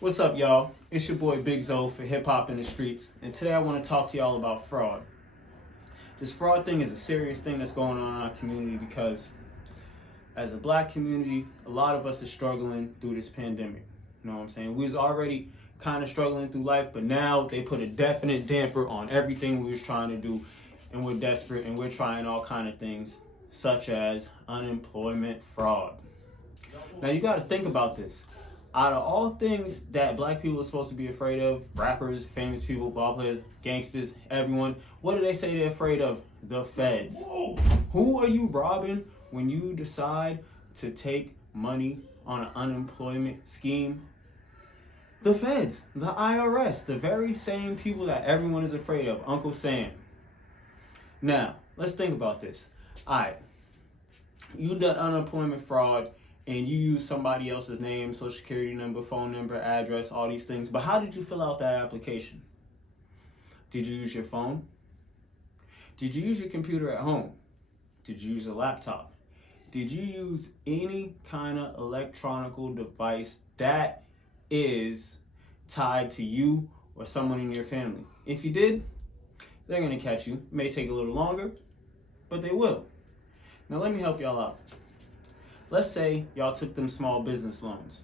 What's up, y'all? It's your boy Big Zo for Hip Hop in the Streets, and today I want to talk to y'all about fraud. This fraud thing is a serious thing that's going on in our community because, as a black community, a lot of us are struggling through this pandemic. You know what I'm saying? We was already kind of struggling through life, but now they put a definite damper on everything we was trying to do, and we're desperate and we're trying all kind of things, such as unemployment fraud. Now you got to think about this. Out of all things that black people are supposed to be afraid of, rappers, famous people, ball players, gangsters, everyone, what do they say they're afraid of? The feds. Who are you robbing when you decide to take money on an unemployment scheme? The feds, the IRS, the very same people that everyone is afraid of, Uncle Sam. Now, let's think about this. All right, you done unemployment fraud, and you use somebody else's name, social security number, phone number, address, all these things. But how did you fill out that application? Did you use your phone? Did you use your computer at home? Did you use a laptop? Did you use any kind of electronical device that is tied to you or someone in your family? If you did, they're gonna catch you. It may take a little longer, but they will. Now let me help y'all out. Let's say y'all took them small business loans.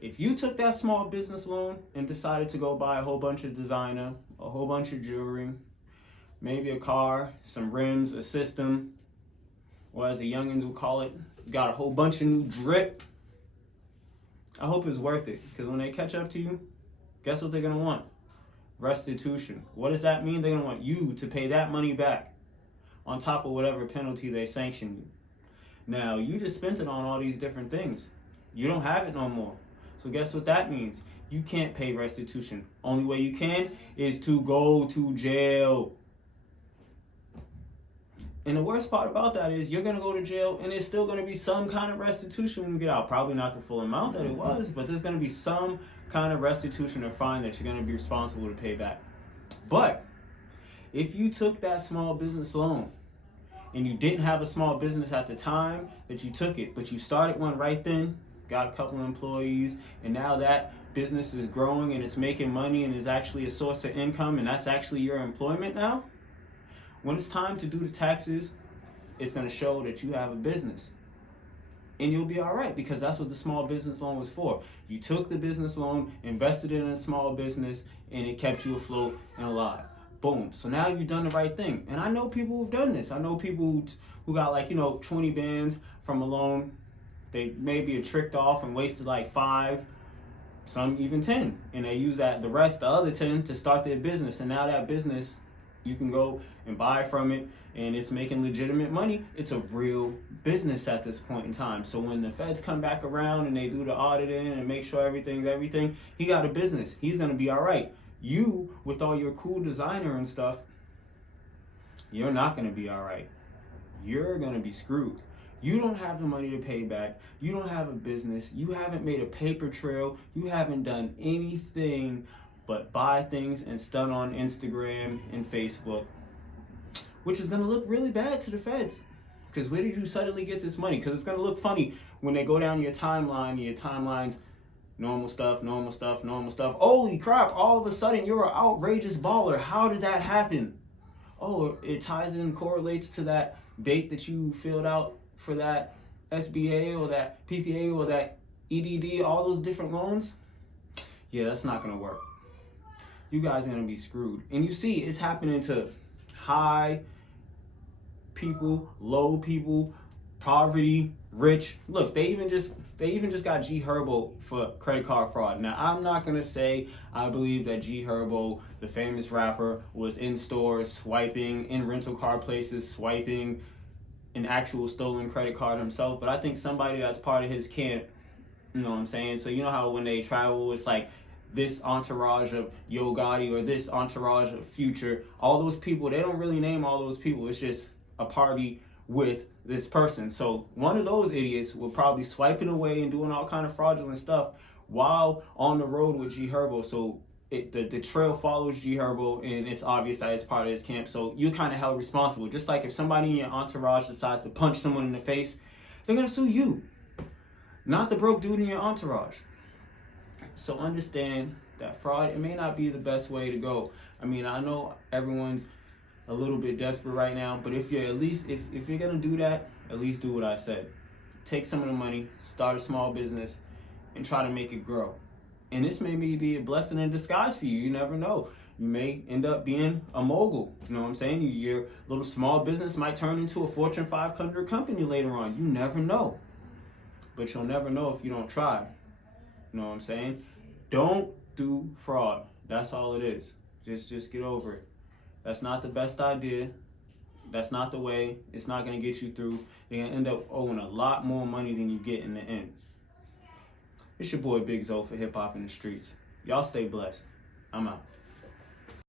If you took that small business loan and decided to go buy a whole bunch of designer, a whole bunch of jewelry, maybe a car, some rims, a system, or as the youngins will call it, got a whole bunch of new drip, I hope it's worth it, because when they catch up to you, guess what they're gonna want? Restitution. What does that mean? They're gonna want you to pay that money back on top of whatever penalty they sanction you. Now, you just spent it on all these different things. You don't have it no more. So guess what that means? You can't pay restitution. Only way you can is to go to jail. And the worst part about that is you're going to go to jail and there's still going to be some kind of restitution when you get out. Probably not the full amount that it was, but there's going to be some kind of restitution or fine that you're going to be responsible to pay back. But if you took that small business loan and you didn't have a small business at the time that you took it, but you started one right then, got a couple of employees, and now that business is growing and it's making money and is actually a source of income, and that's actually your employment now, when it's time to do the taxes, it's going to show that you have a business. And you'll be all right, because that's what the small business loan was for. You took the business loan, invested it in a small business, and it kept you afloat and alive. Boom. So now you've done the right thing. And I know people who've done this. I know people who got 20 bands from a loan. They maybe tricked off and wasted 5, some even 10. And they use the other 10 to start their business. And now that business, you can go and buy from it and it's making legitimate money. It's a real business at this point in time. So when the feds come back around and they do the auditing and make sure everything's everything, he got a business. He's going to be all right. You, with all your cool designer and stuff, you're not going to be all right. You're going to be screwed. You don't have the money to pay back. You don't have a business. You haven't made a paper trail. You haven't done anything but buy things and stunt on Instagram and Facebook, which is going to look really bad to the feds. Because where did you suddenly get this money? Because it's going to look funny when they go down your timeline's normal stuff, normal stuff, normal stuff. Holy crap, all of a sudden you're an outrageous baller. How did that happen? Oh, it ties in and correlates to that date that you filled out for that SBA or that PPA or that EDD, all those different loans. Yeah, that's not going to work. You guys are going to be screwed. And you see, it's happening to high people, low people, poverty, rich. Look, they even just got G Herbo for credit card fraud. Now, I'm not gonna say I believe that G Herbo, the famous rapper, was in stores swiping, in rental car places swiping an actual stolen credit card himself. But I think somebody that's part of his camp, you know what I'm saying? So you know how when they travel, it's like this entourage of Yo Gotti or this entourage of Future. All those people, they don't really name all those people. It's just a party with this person. So one of those idiots will probably swiping away and doing all kind of fraudulent stuff while on the road with G Herbo. So the trail follows G Herbo, and it's obvious that it's part of his camp. So you're kind of held responsible. Just like if somebody in your entourage decides to punch someone in the face, they're gonna sue you, not the broke dude in your entourage. So understand that fraud, it may not be the best way to go. I mean, I know everyone's a little bit desperate right now, but if you're at least, if you're gonna do that, at least do what I said. Take some of the money, start a small business, and try to make it grow. And this may be a blessing in disguise for you. You never know. You may end up being a mogul. You know what I'm saying? Your little small business might turn into a Fortune 500 company later on. You never know. But you'll never know if you don't try. You know what I'm saying? Don't do fraud. That's all it is. Just get over it. That's not the best idea. That's not the way. It's not going to get you through. You're going to end up owing a lot more money than you get in the end. It's your boy Big Zo for Hip Hop in the Streets. Y'all stay blessed. I'm out.